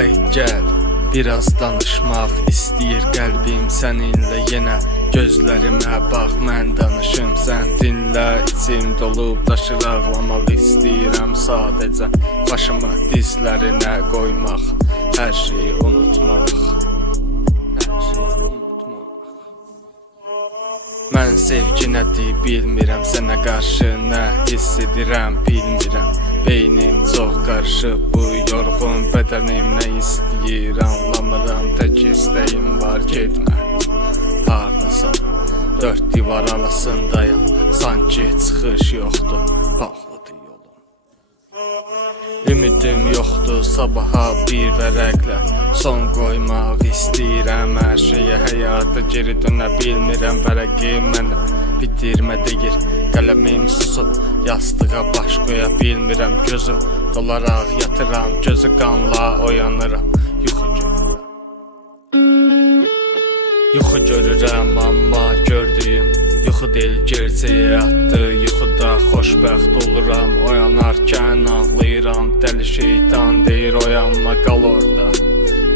Ay gel, biraz danışmaq istəyir qəlbim səninlə yenə. Gözlərimə bax, mən danışım, sən dinlə. İçim dolub daşır, ağlamaq istəyirəm sadəcə. Başımı dizlərinə qoymaq, hər şeyi unutmaq. Mən sevgi nədir bilmirəm, sənə qarşı nə hiss edirəm bilmirəm. Beynim çox qarışıb, bu yorğun bədənim nə istəyir anlamıram. Tək istəyim var, getmə hardasan, dörd divar arasındayım, sanki çıxış yoxdur, bağlıdır yolum. Ümidim yoxdur, sabaha bir vərəqlə son qoymaq istəyirəm hər şeyə. Həyata geri dönə bilmirəm, vərəqim mənə bitirmə deyir. Qələmim susub, yastığa baş qoya bilmirəm. Gözüm dolaraq yatıram, gözü qanla oyanıram. Yuxu görürəm, amma gördüyüm yuxu deyil, gerçəyə atdı. Yuxuda xoşbəxt oluram, oyanarkən ağlayıram. Dəli şeytan deyir oyanma, qal orada,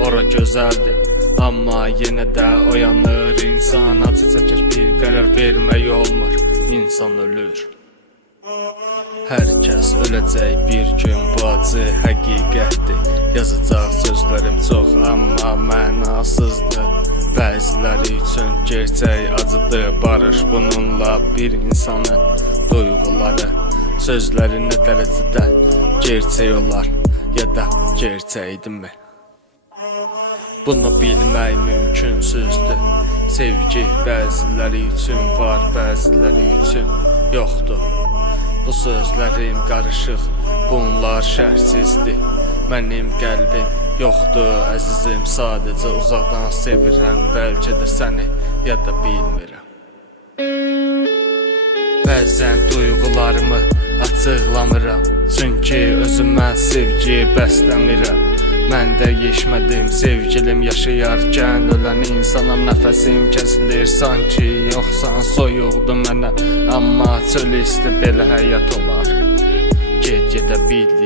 ora gözəldir. Amma yenə də oyanır insan, acı çəkir, bir qərar vermək olmur, insan ölür. Hər kəs öləcək bir gün, bu acı həqiqətdir. Yazacaq sözlərim çox, amma mənasızdır. Bəziləri üçün gerçək acıdır, barış bununla. Bir insanın duyğuları, sözləri nə dərəcədə gerçək olar, ya da gerçəkdirmi? Bunu bilmək mümkünsüzdür. Sevgi bəziləri üçün var, bəziləri üçün yoxdur. Bu sözlərim qarışıq, bunlar şərsizdir. Mənim qəlbim yoxdur əzizim, sadəcə uzaqdan sevirəm. Bəlkə də səni ya da bilmirəm. Bəzən duyğularımı açıqlamıram, çünki özümə sevgi bəsləmirəm. Mən dəyişmədim, sevgilim yaşayarkən ölən insanam. Nəfəsim kəsilir, sanki yoxsan, soyuqdu mənə. Amma çöl isti, belə həyat olar. Get-gedə bildik